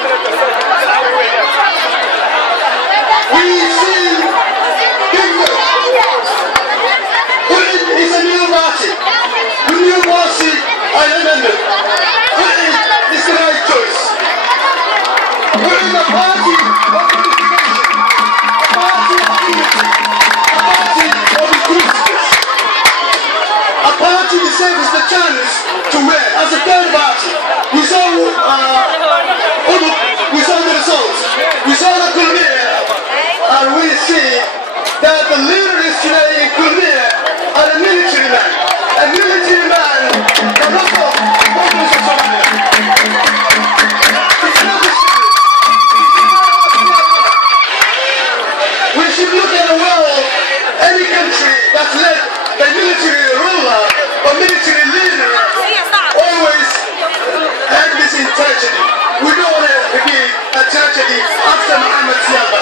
We see England. Britain is a new party. The new party, I remember. Britain is the right choice. We're in a party of unification, a party of unity, a party of inclusiveness, a party that serves the challenge to win as a third party. We saw the results. We saw the Crimea, and we see that the leaders today in Crimea are a military man. A military man cannot stop problems of Somalia. It's not a secret. We should look at the world, any country that's led by military ruler or military leader always end this in tragedy. We don't want to repeat a tragedy after Mohammed Siaba.